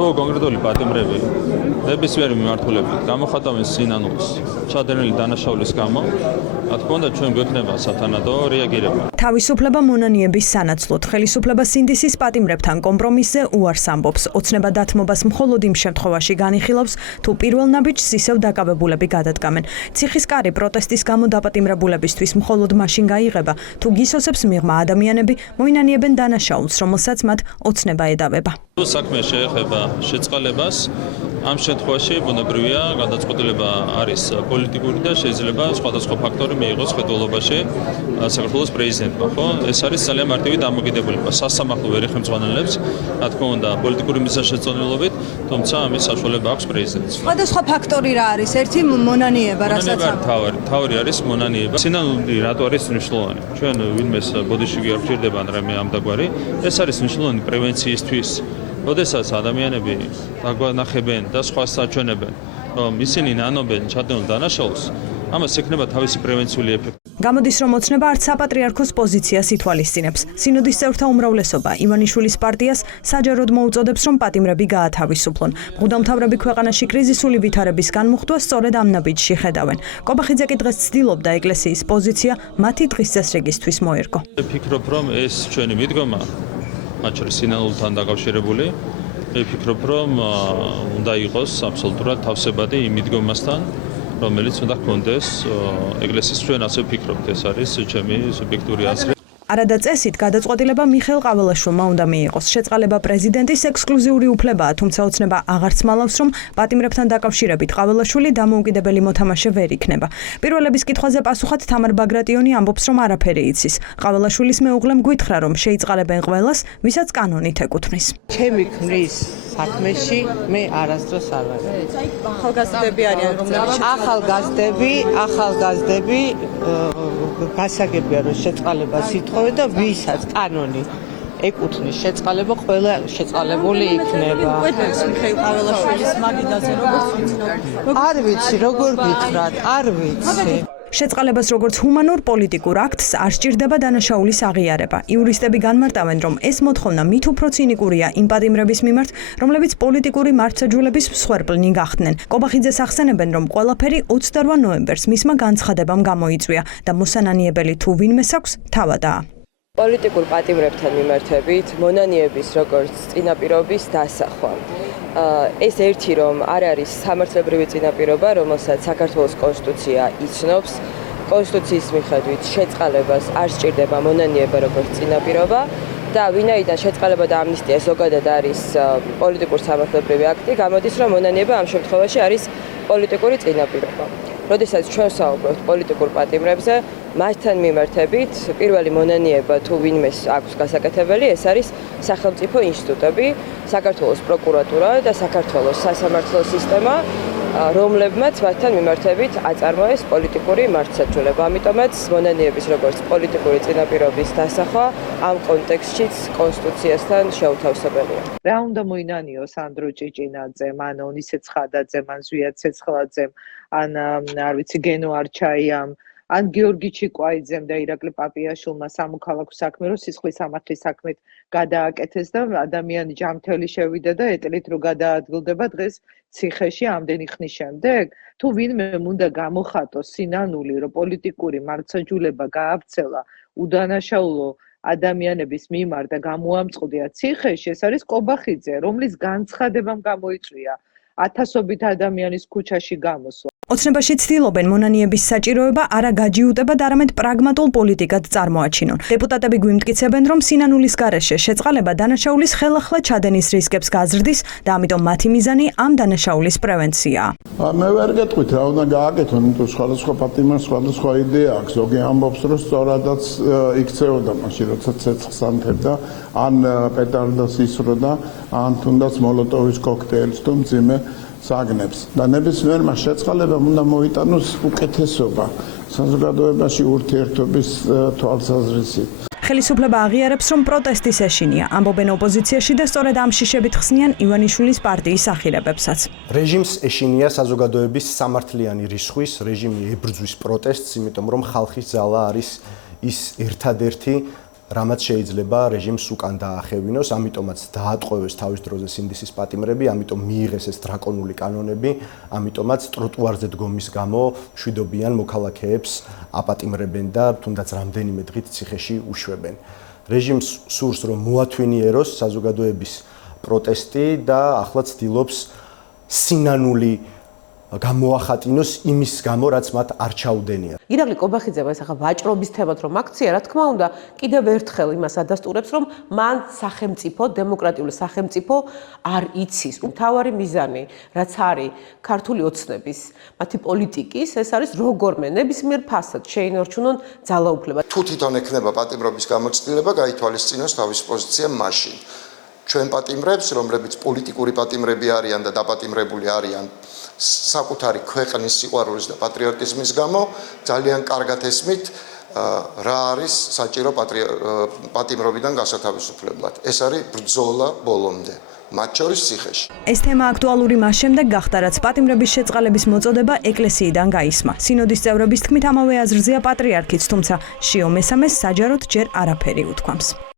კონკრეტული პატიმრები ნებისმიერი მიმართულებით გამოხატავენ სინანულს ჩადენილი დანაშაულის გამო, რა თქმა უნდა ჩვენ გვექნება სათანადო რეაგირება. თავისუფლება მონანიების სანაცვლოდ ხელისუფლება სინდისის პატიმრებთან კომპრომისზე უარს ამბობს. ოცნება დათმობას მხოლოდ იმ შემთხვევაში განიხილავს, თუ პირველ ნაბიჯს ისევ დაკავებულები გადადგამენ. ციხის კარი პროტესტის გამო დაპატიმრებულებისთვის მხოლოდ მაშინ გაიღება, თუ გისოსებს მიღმა ადამიანები მოინანიებენ დანაშაულს, რომელსაც მათ ოცნება ედავება. თუ საქმე შეეხება შეწყალებას, ამ შემთხვევაში ბუნებრივია გადაწყვეტილება არის პოლიტიკური და შეიძლება სხვადასხვა ფაქტორი მიიღოს ხედველობაში საქართველოს პრეზიდენტმა, ხო? ეს არის ძალიან მარტივი დამოკიდებულება. სასამართლო ვერ ეხემძღვანელებს, რა თქმა უნდა, პოლიტიკური მიზანშეწონილობით, თუმცა ამის საშუალება აქვს პრეზიდენტს. სხვადასხვა ფაქტორი რა არის? ერთი მონანიება, რასაც თავი არის მონანიება. სინანული რატო არის მნიშვნელოვანი? ჩვენ ვინმეს ბოდიში არ გვჭირდება ან რამე ამდაგვარი, ეს არის მნიშვნელოვანი პრევენციისთვის. როდესაც ადამიანები დაგვანახებენ და სხვას საჩვენებენ, რომ ისინი ნანობენ ჩადენილ დანაშაულს, ამას ექნება თავისი პრევენციული ეფექტი. გამოდის, რომ ოცნება არც საპატრიარქოს პოზიციას ითვალისწინებს. სინოდის წევრთა უმრავლესობა ივანიშვილის პარტიას საჯაროდ მოუწოდებს, რომ პატიმრები გაათავისუფლონ. მღვდელმთავრები ქვეყანაში კრიზისული ვითარების განმუხტვას სწორედ ამ ნაბიჯში ხედავენ. კობახიძე კი დღეს ცდილობდა ეკლესიის პოზიცია მათი დღის წესრიგისთვის მოერგო. ვფიქრობ, რომ ეს ჩვენი მიდგომა მათ შორის სინანულთან დაკავშირებული, ვფიქრობ, რომ უნდა იყოს აბსოლუტურად თავსებადი იმ მიდგომასთან, რომელიც უნდა ჰქონდეს ეკლესიის. ჩვენ ასე ვფიქრობთ, ეს არის ჩემი სუბიექტური აზრი. არადა წესით გადაწყვეტილება მიხეილ ყაველაშვილმა უნდა მიიღოს. შეწყალება პრეზიდენტის ექსკლუზიური უფლებაა, თუმცა ოცნება აღარც მალავს, რომ პატიმრებთან დაკავშირებით ყაველაშვილი დამოუკიდებელი მოთამაშე ვერ იქნება. პირველების კითხვაზე პასუხად თამარ ბაგრატიონი ამბობს, რომ არაფერი იცის. ყაველაშვილის მეუღლემ გვითხრა, რომ შეიწყალებენ ყველას, ვისაც კანონით ეკუთვნის. ჩემი ქმრის საქმეში მე არასდროს არ ვარ. ახალგაზრდები არიან, რომლებიც ახალგაზრდები გასაგებია, რომ შეწყალებას ითხოვენ და ვისაც კანონი ეკუთვნის შეწყალება, ყველა შეწყალებული იქნება. მიხეილ ყაველაშვილის მაგიდაზე როგორც ვიცნობ. არ ვიცი, როგორ გითხრათ, არ ვიცი. შეწყალებას როგორც ჰუმანურ პოლიტიკურ აქტს არ სჭირდება დანაშაულის აღიარება. იურისტები განმარტავენ, რომ ეს მოთხოვნა მით უფრო ცინიკურია იმ პატიმრების მიმართ, რომლებიც პოლიტიკური მართლმსაჯულების მსხვერპლნი გახდნენ. კობახიძეს ახსენებენ, რომ ყველაფერი 28 ნოემბერს მისმა განცხადებამ გამოიწვია და მოსანანიებელი თუ ვინმეს აქვს თავადაა. პოლიტიკურ პატიმრებთან მიმართებით მონანიების როგორც წინაპირობის დასახვა. ეს ერთი რომ არ არის სამართლებრივი წინაპირობა, რომელსაც საქართველოს კონსტიტუცია იცნობს. კონსტიტუციის მიხედვით შეწყალებას არ სჭირდება მონანიება როგორც წინაპირობა და ვინაიდან შეწყალება და ამნისტია ზოგადად არის პოლიტიკურ სამართლებრივი აქტი, გამოდის რომ მონანიება ამ შემთხვევაში არის პოლიტიკური წინაპირობა. როდესაც ჩვენ საუბრობთ პოლიტიკურ პატიმრებზე, მასთან მიმართებით პირველი მონანიება თუ ვინმეს აქვს გასაკეთებელი, ეს არის სახელმწიფო ინსტიტუტები, საქართველოს პროკურატურა და საქართველოს სასამართლო სისტემა, რომლებმაც მასთან მიმართებით აწარმოეს პოლიტიკური მართლმსაჯულება. ამიტომაც მონანიების როგორც პოლიტიკური წინაპირობის დასახვა ამ კონტექსტშიც კონსტიტუციასთან შეუთავსებელია. რა უნდა მოინანიოს ანდრო ჭიჭინაძემ, ან ონისე ცხადაძემ, ან ზვია ცეცხლაძემ, ან არ ვიცი გენო არჩაიამ, ან გიორგი ჩიკვაიძემ და ირაკლი პაპიაშვილმა სამოქალაქო საქმე რო სისხლის სამართლის საქმით გადააკეთეს და ადამიანი ჯამთელი შევიდა და ეტლით რო გადაადგილდება დღეს ციხეში ამდენი ხნის შემდეგ, თუ ვინმე უნდა გამოხატოს სინანული, რომ პოლიტიკური მართლმსაჯულება გაავრცელა უდანაშაულო ადამიანების მიმართ და გამოამწყდია ციხეში, ეს არის კობახიძე, რომლის განცხადებამ გამოიწვია ათასობით ადამიანის ქუჩაში გამოსვლა. ოცნებაში ცდილობენ მონანიების საჭიროება არა გაჯიუტება და არამედ პრაგმატულ პოლიტიკად წარმოაჩინონ. დეპუტატები გვიმტკიცებენ, რომ სინანულის გარეშე შეწყალება დანაშაულის ხელახლა ჩადენის რისკებს გაზრდის და ამიტომ მათი მიზანი ამ დანაშაულის პრევენციაა. მე ვერ გეტყვით რა უნდა გააკეთონ, თუ სხვადასხვა პატიმარს სხვადასხვა იდეა აქვს. ზოგი ამბობს, რომ სწორადაც იქცეოდა მაშინ, როცა ცეცხლს ანთებდა, ან პეტარდას ისროდა, ან თუნდაც მოლოტოვის კოქტეილს თუ მძიმე საგნებს და ნებისმიერმა შეწყალებამ უნდა მოიტანოს უკეთესობა საზოგადოებაში ურთიერთობის თვალსაზრისით. ხელისუფლება აღიარებს, რომ პროტესტის ეშინია, ამბობენ ოპოზიციაში და სწორედ ამ შიშებით ხსნიან ივანიშვილის პარტიის ახირებებსაც. რეჟიმს ეშინია საზოგადოების სამართლიანი რისხვის, რეჟიმი ებრძვის პროტესტს, იმიტომ რომ ხალხის ძალა არის ის ერთადერთი რამაც შეიძლება რეჟიმს უკან დაახევინოს, ამიტომაც დაატყვევეს თავის დროზე სინდისის პატიმრები, ამიტომ მიიღეს ეს დრაკონული კანონები, ამიტომაც ტროტუარზე დგომის გამო მშვიდობიან მოქალაქეებს აპატიმრებენ და თუნდაც რამდენიმე დღით ციხეში უშვებენ. რეჟიმს სურს რომ მოათვინიეროს საზოგადოების პროტესტი და ახლა ცდილობს სინანული გამოახატინოს იმის გამო, რაც მათ არ ჩაუდენია. ირაკლი კობახიძე ეს ახლა ვაჭრობის თემად რომ აქცია, რა თქმა უნდა, კიდევ ერთხელ იმას ადასტურებს, რომ მან სახელმწიფო, დემოკრატიული სახელმწიფო არ იცის. მთავარი მიზანი, რაც არის ქართული ოცნების, მათი პოლიტიკის, ეს არის როგორმე ნებისმიერ ფასად შეინარჩუნონ ძალაუფლება. თუ თვითონ ექნება პატიმრობის გამოცდილება, გაითვალისწინოს თავის პოზიცია მაშინ. ჩვენ პატიმრებს, რომლებიც პოლიტიკური პატიმრები არიან და დაპატიმრებული არიან საკუთარი ქვეყნის სიყვარულის და პატრიოტიზმის გამო, ძალიან კარგად ესმით, რა არის საჭირო პატიმრობიდან გასათავისუფლებლად. ეს არის ბრძოლა ბოლომდე. მათ შორის ციხეში. ეს თემა აქტუალური მას შემდეგ გახდა, რაც პატიმრების შეწყალების მოწოდება ეკლესიიდან გაისმა. სინოდის წევრების თქმით, ამავე აზრზეა პატრიარქიც, თუმცა შიო მესამეს საჯაროდ ჯერ არაფერი უთქვამს.